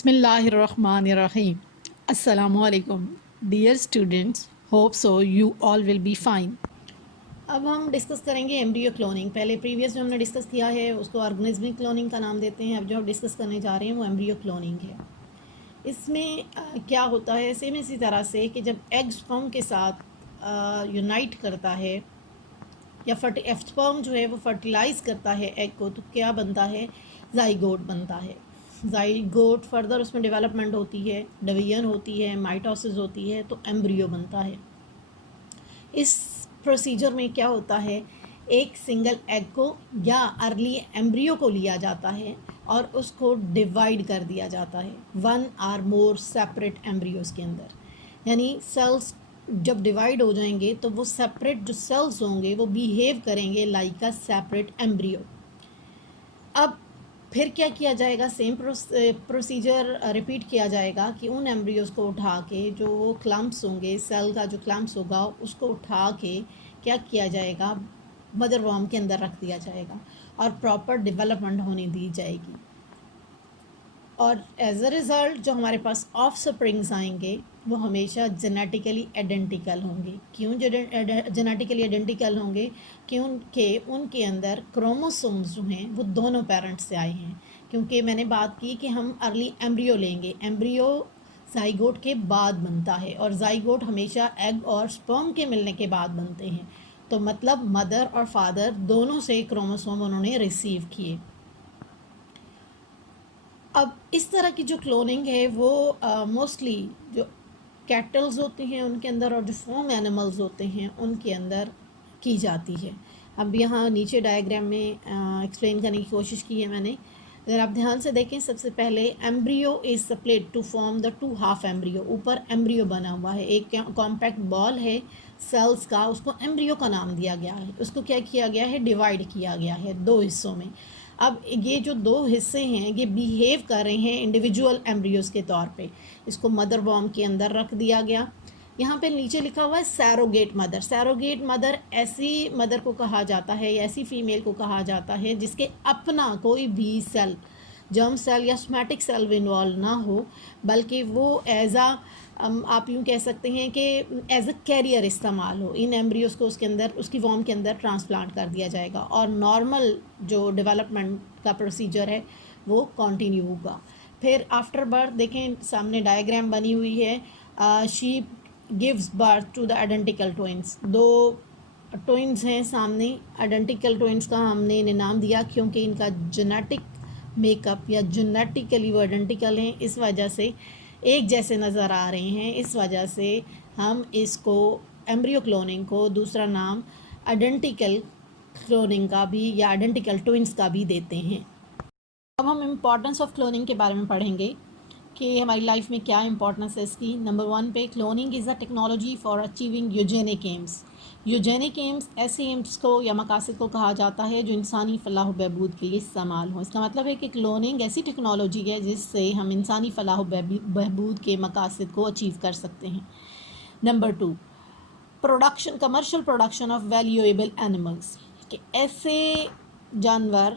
बिस्मिल्लाहिर्रहमानिर्रहीम। अस्सलामुअलैकुम dear students, hope so you all will be fine. अब हम डिस्कस करेंगे एम्ब्रियो क्लोनिंग। पहले प्रीवियस जो हमने डिस्कस किया है उसको ऑर्गेनिज्मिक क्लोनिंग का नाम देते हैं। अब जो हम डिस्कस करने जा रहे हैं वो एम्ब्रियो क्लोनिंग है। इसमें क्या होता है, सेम इसी तरह से कि जब एग स्पर्म के साथ यूनाइट करता है या स्पर्म जो है वो फर्टिलाइज़ करता है एग को, तो क्या बनता है, जाइगोट बनता है। जाइगोट फर्दर उसमें डेवलपमेंट होती है, डिवीजन होती है, माइटोसिस होती है, तो एम्ब्रियो बनता है। इस प्रोसीजर में क्या होता है, एक सिंगल एग को या अर्ली एम्ब्रियो को लिया जाता है और उसको डिवाइड कर दिया जाता है one or more separate embryos के अंदर। यानी सेल्स जब डिवाइड हो जाएंगे तो वो सेपरेट जो सेल्स होंगे वो बिहेव करेंगे लाइक अ सेपरेट एम्ब्रियो। अब फिर क्या किया जाएगा, सेम प्रोसीजर रिपीट किया जाएगा कि उन एम्ब्रियोज़ को उठा के, जो वो क्लम्प्स होंगे, सेल का जो क्लम्प्स होगा उसको उठा के क्या किया जाएगा, मदर वॉर्म के अंदर रख दिया जाएगा और प्रॉपर डेवलपमेंट होने दी जाएगी। और एज अ रिज़ल्ट जो हमारे पास ऑफ स्प्रिंग्स आएंगे वो हमेशा जेनेटिकली आइडेंटिकल होंगे। क्यों जेनेटिकली आइडेंटिकल होंगे? क्योंकि उनके अंदर क्रोमोसोम्स जो हैं वो दोनों पेरेंट्स से आए हैं। क्योंकि मैंने बात की कि हम अर्ली एम्ब्रियो लेंगे, एम्ब्रियो जाइगोट के बाद बनता है और जाइगोट हमेशा एग और स्पर्म के मिलने के बाद बनते हैं। तो मतलब मदर और फादर दोनों से क्रोमोसोम उन्होंने रिसीव किए। अब इस तरह की जो क्लोनिंग है वो मोस्टली जो कैटल्स होते हैं उनके अंदर और जो फार्म एनिमल्स होते हैं उनके अंदर की जाती है। अब यहाँ नीचे डायग्राम में एक्सप्लेन करने की कोशिश की है मैंने। अगर आप ध्यान से देखें, सबसे पहले embryo is split to form the two half embryo. ऊपर एम्ब्रियो बना हुआ है, एक कॉम्पैक्ट बॉल है सेल्स का, उसको एम्ब्रियो का नाम दिया गया है। उसको क्या किया गया है, डिवाइड किया गया है दो हिस्सों में। अब ये जो दो हिस्से हैं ये बिहेव कर रहे हैं इंडिविजुअल एम्ब्रियोज़ के तौर पे। इसको मदर वॉर्म के अंदर रख दिया गया। यहाँ पे नीचे लिखा हुआ है सैरोगेट मदर। सैरोगेट मदर ऐसी मदर को कहा जाता है या ऐसी फीमेल को कहा जाता है जिसके अपना कोई भी सेल, जर्म सेल या सोमैटिक सेल इन्वॉल्व ना हो, बल्कि वो एज आ आप यूँ कह सकते हैं कि एज अ कैरियर इस्तेमाल हो। इन एम्ब्रियोज़ को उसके अंदर, उसकी वॉर्म के अंदर ट्रांसप्लांट कर दिया जाएगा और नॉर्मल जो डेवलपमेंट का प्रोसीजर है वो कंटिन्यू होगा। फिर आफ्टर बर्थ देखें, सामने डायग्राम बनी हुई है। She gives birth to the identical twins. दो ट्विंस हैं सामने, आइडेंटिकल ट्विंस का हमने इन्हें नाम दिया क्योंकि इनका जेनेटिक मेकअप या जेनेटिकली वो आइडेंटिकल हैं, इस वजह से एक जैसे नज़र आ रहे हैं। इस वजह से हम इसको एम्ब्रियो क्लोनिंग को दूसरा नाम आइडेंटिकल क्लोनिंग का भी या आइडेंटिकल ट्विंस का भी देते हैं। अब हम इम्पॉर्टेंस ऑफ क्लोनिंग के बारे में पढ़ेंगे कि हमारी लाइफ में क्या इंपॉर्टेंस है इसकी। नंबर 1 पे, cloning is a technology for achieving eugenic AIIMS. Eugenic AIIMS ऐसे एम्स को या मकासद को कहा जाता है जो इंसानी फलाह बहबूद के लिए इस्तेमाल हो। इसका मतलब है कि क्लोनिंग ऐसी टेक्नोलॉजी है जिससे हम इंसानी फलाह बहबूद के मकासद को अचीव कर सकते हैं। Number 2, production, commercial production of valuable animals, कि ऐसे जानवर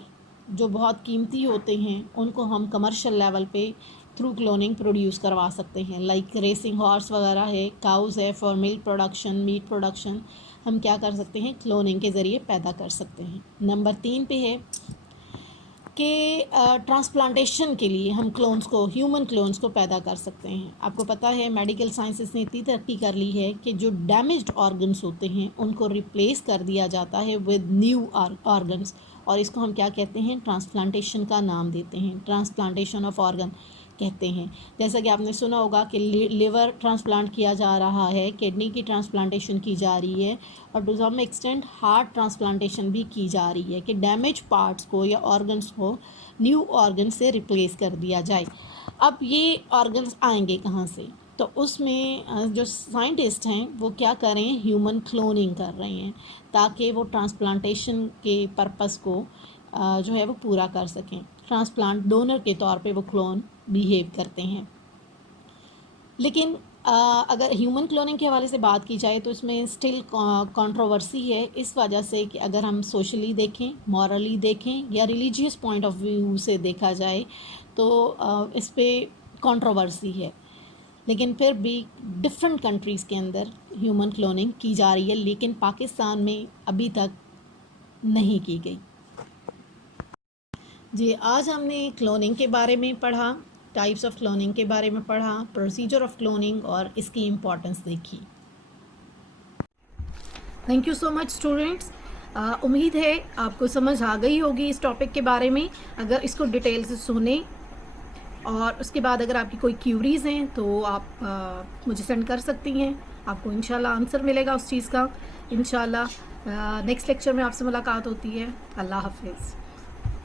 जो बहुत कीमती होते हैं उनको हम कमर्शियल लेवल पे थ्रू क्लोनिंग प्रोड्यूस करवा सकते हैं। लाइक रेसिंग हॉर्स वगैरह है, काउज़ है, for milk production, meat production हम क्या कर सकते हैं, क्लोनिंग के ज़रिए पैदा कर सकते हैं। नंबर 3 पे है कि ट्रांसप्लांटेशन के लिए हम क्लोन्स को, ह्यूमन क्लोन्स को पैदा कर सकते हैं। आपको पता है मेडिकल साइंसेस ने इतनी तरक्की कर ली है कि जो डैमेज्ड ऑर्गन्स होते हैं उनको रिप्लेस कर दिया जाता है विद न्यू ऑर्गन्स, और इसको हम क्या कहते हैं, ट्रांसप्लांटेशन का नाम देते हैं, ट्रांसप्लांटेशन ऑफ ऑर्गन कहते हैं। जैसा कि आपने सुना होगा कि लिवर ट्रांसप्लांट किया जा रहा है, किडनी की ट्रांसप्लांटेशन की जा रही है और to some extent heart transplantation भी की जा रही है कि डैमेज पार्ट्स को या ऑर्गन्स को न्यू ऑर्गन से रिप्लेस कर दिया जाए। अब ये ऑर्गन्स आएंगे कहाँ से? तो उसमें जो साइंटिस्ट हैं वो क्या कर रहे हैं, ह्यूमन क्लोनिंग कर रहे हैं ताकि वो ट्रांसप्लांटेशन के पर्पस को जो है वो पूरा कर सकें। ट्रांसप्लांट डोनर के तौर पे वो क्लोन बिहेव करते हैं। लेकिन अगर ह्यूमन क्लोनिंग के हवाले से बात की जाए तो इसमें स्टिल कंट्रोवर्सी है, इस वजह से कि अगर हम सोशली देखें, मॉरली देखें या रिलीजियस पॉइंट ऑफ व्यू से देखा जाए तो इस पे कंट्रोवर्सी है, लेकिन फिर भी डिफरेंट कंट्रीज़ के अंदर ह्यूमन क्लोनिंग की जा रही है, लेकिन पाकिस्तान में अभी तक नहीं की गई। जी, आज हमने क्लोनिंग के बारे में पढ़ा, टाइप्स ऑफ क्लोनिंग के बारे में पढ़ा, प्रोसीजर ऑफ क्लोनिंग और इसकी इम्पोर्टेंस देखी। Thank you so much students. उम्मीद है आपको समझ आ गई होगी इस टॉपिक के बारे में। अगर इसको डिटेल से सुने और उसके बाद अगर आपकी कोई क्यूरीज़ हैं तो आप मुझे सेंड कर सकती हैं, आपको इंशाल्लाह आंसर मिलेगा उस चीज़ का। इंशाल्लाह नेक्स्ट लेक्चर में आपसे मुलाकात होती है। अल्लाह हाफिज़।